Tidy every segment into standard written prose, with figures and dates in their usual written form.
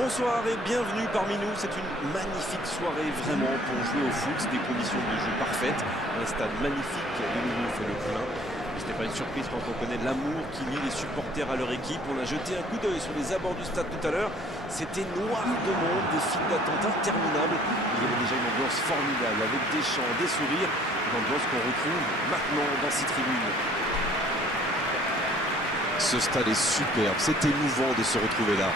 Bonsoir et bienvenue parmi nous. C'est une magnifique soirée vraiment pour jouer au foot. Des conditions de jeu parfaites. Un stade magnifique de nouveau fait le plein. Ce n'est pas une surprise quand on connaît l'amour qui lie les supporters à leur équipe. On a jeté un coup d'œil sur les abords du stade tout à l'heure. C'était noir de monde, des files d'attente interminables. Il y avait déjà une ambiance formidable avec des chants, des sourires. Une ambiance qu'on retrouve maintenant dans ces tribunes. Ce stade est superbe, c'est émouvant de se retrouver là.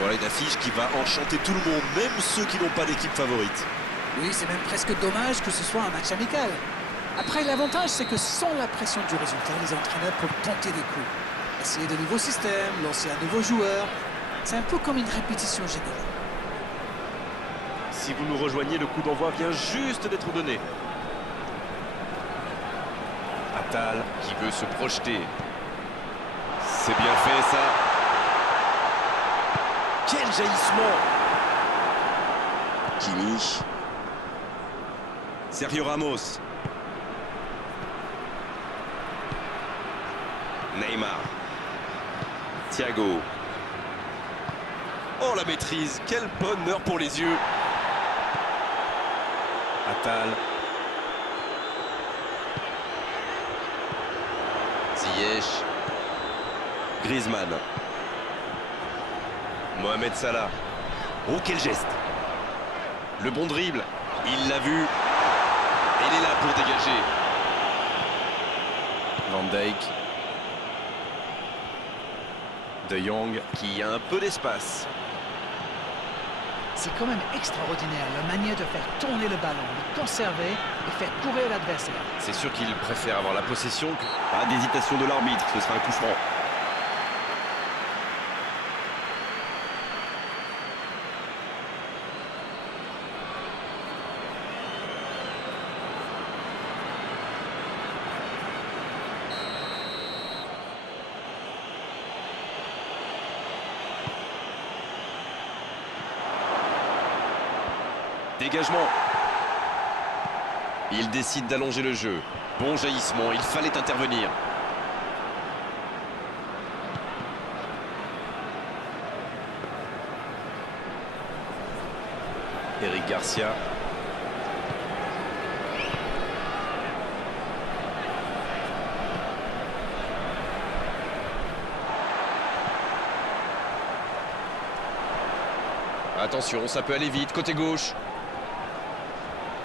Voilà une affiche qui va enchanter tout le monde, même ceux qui n'ont pas d'équipe favorite. Oui, c'est même presque dommage que ce soit un match amical. Après, l'avantage, c'est que sans la pression du résultat, les entraîneurs peuvent tenter des coups. Essayer de nouveaux systèmes, lancer un nouveau joueur. C'est un peu comme une répétition générale. Si vous nous rejoignez, le coup d'envoi vient juste d'être donné. Attal qui veut se projeter. C'est bien fait ça. Quel jaillissement! Kimi. Sergio Ramos. Neymar. Thiago. Oh la maîtrise, quel bonheur pour les yeux. Attal. Ziyech. Griezmann. Mohamed Salah. Oh quel geste. Le bon dribble. Il l'a vu. Et il est là pour dégager. Van Dijk. De Jong qui a un peu d'espace. C'est quand même extraordinaire la manière de faire tourner le ballon, de conserver et faire courir l'adversaire. C'est sûr qu'il préfère avoir la possession. Pas d'hésitation de l'arbitre, ce sera un coup franc. Dégagement. Il décide d'allonger le jeu. Bon jaillissement, il fallait intervenir. Eric Garcia. Attention, ça peut aller vite, côté gauche.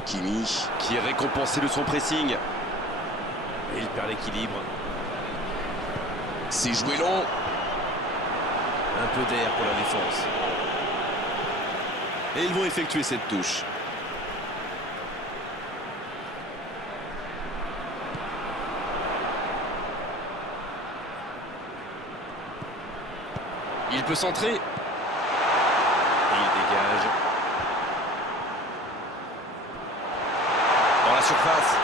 Kimi, qui est récompensé de son pressing. Et il perd l'équilibre. C'est joué long. Un peu d'air pour la défense. Et ils vont effectuer cette touche. Il peut centrer. Et il dégage. Dans la surface.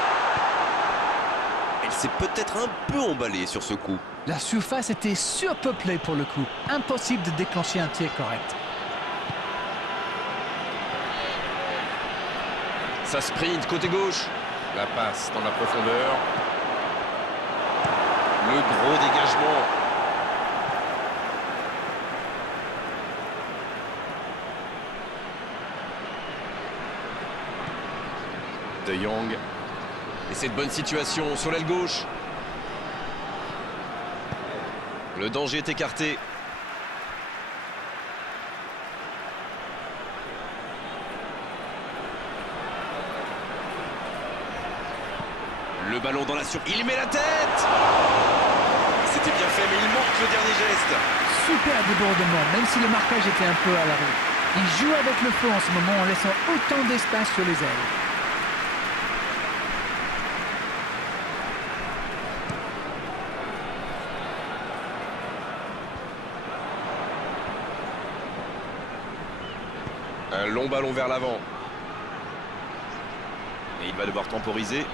Elle s'est peut-être un peu emballée sur ce coup. La surface était surpeuplée pour le coup. Impossible de déclencher un tir correct. Ça sprint côté gauche. La passe dans la profondeur. Le gros dégagement. De Jong. Et cette bonne situation sur l'aile gauche. Le danger est écarté. Le ballon dans la surface. Il met la tête. C'était bien fait, mais il manque le dernier geste. Super débordement, même si le marquage était un peu à l'arrêt. Il joue avec le feu en ce moment en laissant autant d'espace sur les ailes. Un long ballon vers l'avant. Et il va devoir temporiser.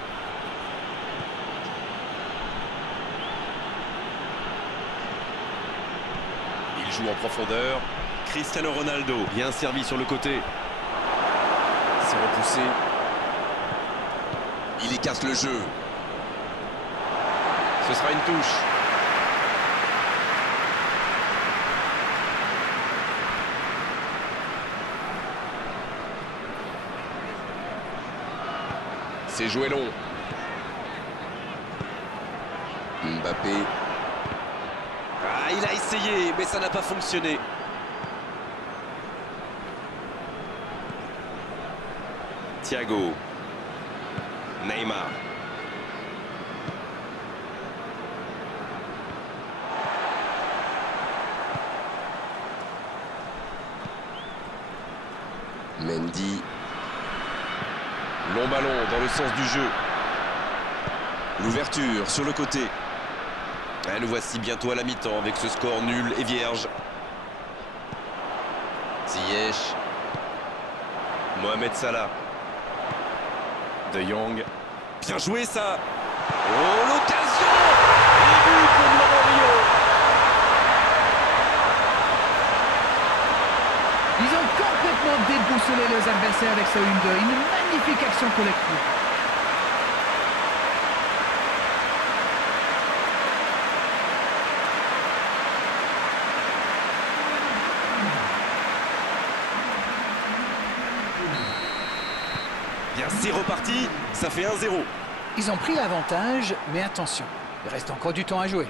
Il joue en profondeur. Cristiano Ronaldo. Bien servi sur le côté. C'est repoussé. Il écarte le jeu. Ce sera une touche. C'est joué long. Mbappé. Ah, il a essayé, mais ça n'a pas fonctionné. Thiago. Neymar. Mendy. Long ballon dans le sens du jeu. L'ouverture sur le côté. Et nous voici bientôt à la mi-temps avec ce score nul et vierge. Ziyech. Mohamed Salah. De Jong. Bien joué ça. Oh l'occasion. Et but pour Laurent Rio. Ils ont complètement déboussolé leurs adversaires avec ce 1-2. Une magnifique action collective. Bien, c'est reparti. Ça fait 1-0. Ils ont pris l'avantage, mais attention, il reste encore du temps à jouer.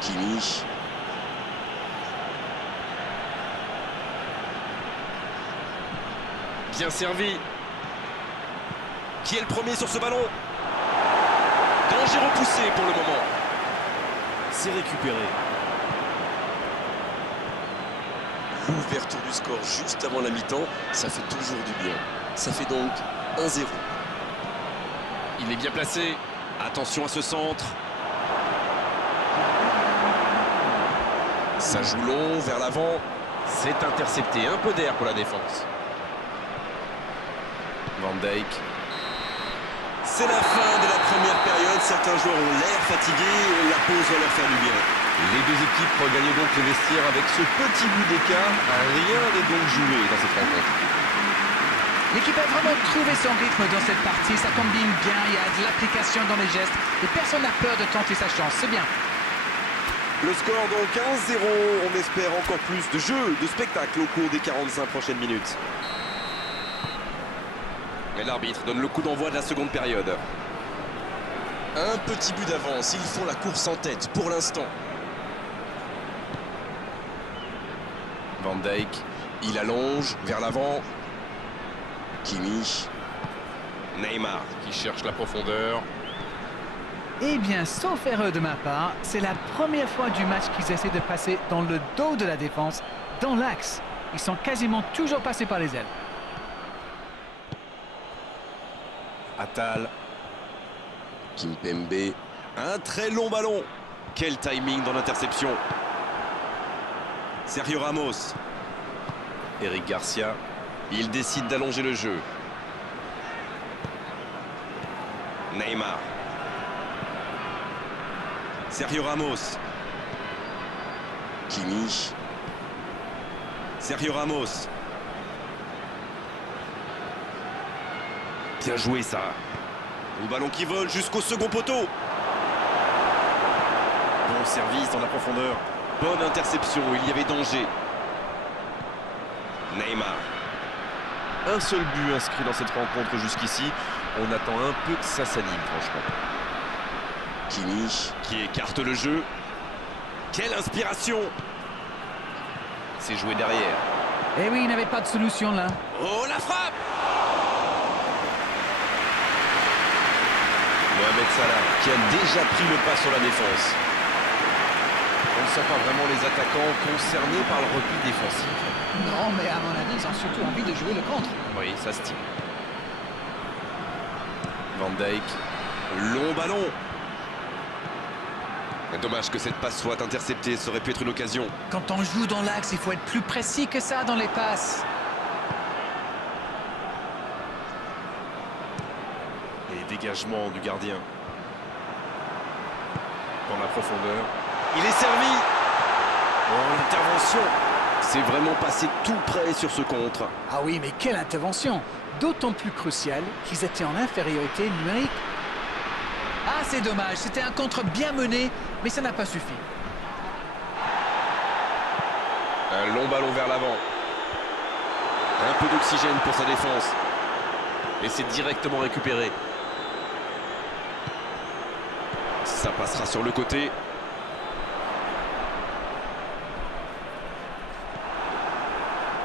Kimi. Bien servi. Qui est le premier sur ce ballon? Danger repoussé pour le moment. C'est récupéré. L'ouverture du score juste avant la mi-temps, ça fait toujours du bien. Ça fait donc 1-0. Il est bien placé. Attention à ce centre. Ça joue long vers l'avant. C'est intercepté. Un peu d'air pour la défense. Van Dijk. C'est la fin de la première période. Certains joueurs ont l'air fatigués. La pause va leur faire du bien. Les deux équipes regagnent donc le vestiaire avec ce petit but d'écart. Rien n'est donc joué dans cette rencontre. L'équipe a vraiment trouvé son rythme dans cette partie. Ça combine bien, il y a de l'application dans les gestes. Et personne n'a peur de tenter sa chance. C'est bien. Le score donc 1-0. On espère encore plus de jeu, de spectacle au cours des 45 prochaines minutes. Et l'arbitre donne le coup d'envoi de la seconde période. Un petit but d'avance. Ils font la course en tête pour l'instant. Van Dijk. Il allonge vers l'avant. Kimi. Neymar qui cherche la profondeur. Eh bien, sauf erreur de ma part, c'est la première fois du match qu'ils essaient de passer dans le dos de la défense, dans l'axe. Ils sont quasiment toujours passés par les ailes. Attal. Kimpembe. Un très long ballon. Quel timing dans l'interception. Sergio Ramos. Eric Garcia. Il décide d'allonger le jeu. Neymar. Sergio Ramos. Kimi. Sergio Ramos. Bien joué ça. Le ballon qui vole jusqu'au second poteau. Bon service dans la profondeur. Bonne interception, il y avait danger. Neymar. Un seul but inscrit dans cette rencontre jusqu'ici. On attend un peu que ça s'anime franchement. Kimi. Qui écarte le jeu. Quelle inspiration! C'est joué derrière. Eh oui, il n'avait pas de solution là. Oh la frappe! Mohamed Salah qui a déjà pris le pas sur la défense. On ne sent pas vraiment les attaquants concernés par le repli défensif. Non, mais à mon avis, ils ont surtout envie de jouer le contre. Oui, ça se tient. Van Dijk. Long ballon. Dommage que cette passe soit interceptée, ça aurait pu être une occasion. Quand on joue dans l'axe, il faut être plus précis que ça dans les passes. Et dégagement du gardien. Dans la profondeur. Il est servi. Oh, l'intervention. C'est vraiment passé tout près sur ce contre. Ah oui, mais quelle intervention! D'autant plus cruciale qu'ils étaient en infériorité numérique. Ah, c'est dommage, c'était un contre bien mené, mais ça n'a pas suffi. Un long ballon vers l'avant. Un peu d'oxygène pour sa défense. Et c'est directement récupéré. Ça passera sur le côté.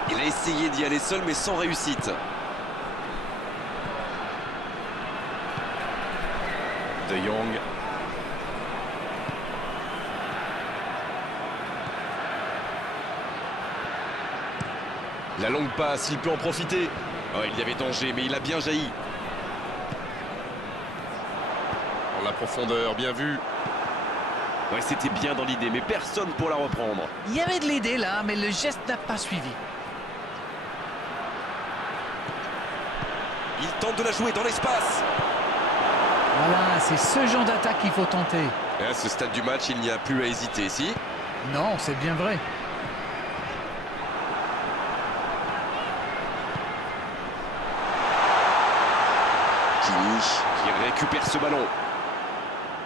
Il a essayé d'y aller seul, mais sans réussite. De Jong. La longue passe, il peut en profiter. Oh, il y avait danger, mais il a bien jailli. Dans la profondeur, bien vu. Ouais, c'était bien dans l'idée, mais personne pour la reprendre. Il y avait de l'idée là, mais le geste n'a pas suivi. Il tente de la jouer dans l'espace. Voilà, c'est ce genre d'attaque qu'il faut tenter. Et à ce stade du match, il n'y a plus à hésiter, si. Non, c'est bien vrai. Qui récupère ce ballon.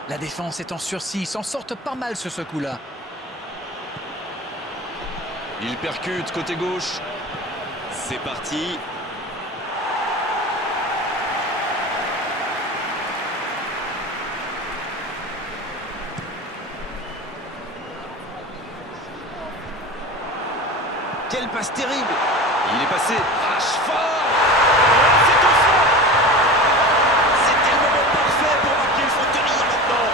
La défense est en sursis, ils s'en sortent pas mal sur ce coup-là. Il percute côté gauche. C'est parti. Quelle passe terrible. Il est passé. Rashford. C'est au fond. C'était le moment parfait pour marquer. Il faut tenir maintenant.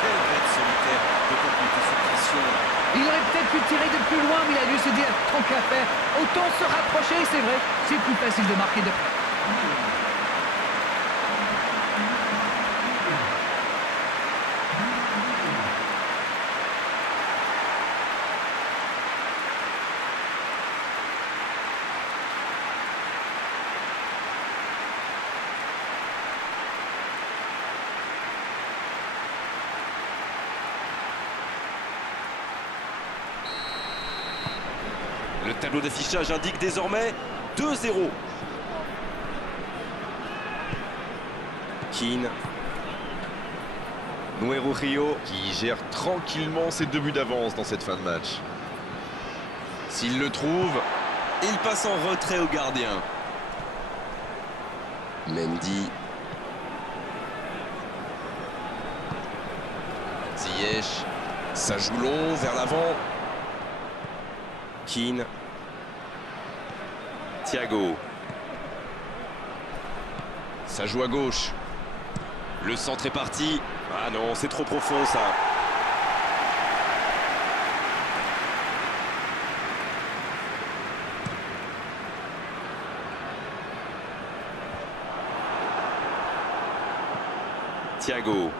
Quelle bête solitaire de compléter sous pression. Il aurait peut-être pu tirer de plus loin, mais il a dû se dire tant qu'à faire. Autant se rapprocher, c'est vrai. C'est plus facile de marquer de près. Le tableau d'affichage indique désormais 2-0. Keane. Nuero Rio qui gère tranquillement ses 2 buts d'avance dans cette fin de match. S'il le trouve, il passe en retrait au gardien. Mendy. Ziyech. Ça joue long vers l'avant. Keane. Thiago. Ça joue à gauche. Le centre est parti. Ah non, c'est trop profond ça. Thiago.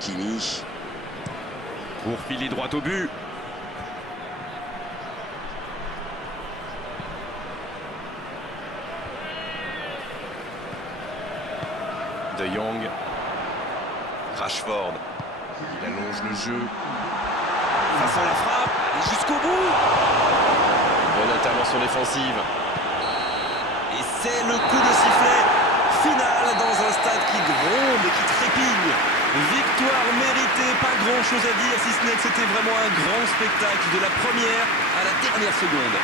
Kimi. Pour filer droit au but. De Jong. Rashford. Il allonge le jeu. Face à la frappe. Et jusqu'au bout. Bonne intervention défensive. Et c'est le coup de sifflet final dans un stade qui gronde et qui trépigne. Victoire méritée, pas grand chose à dire si ce n'est que c'était vraiment un grand spectacle de la première à la dernière seconde.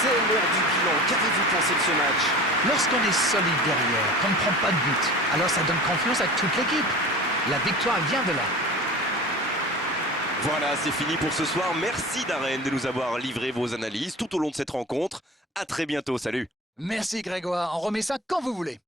C'est l'heure du bilan. Qu'avez-vous pensé de ce match? Lorsqu'on est solide derrière, qu'on ne prend pas de but, alors ça donne confiance à toute l'équipe. La victoire vient de là. Voilà, c'est fini pour ce soir. Merci Darren de nous avoir livré vos analyses tout au long de cette rencontre. À très bientôt, salut. Merci Grégoire, on remet ça quand vous voulez.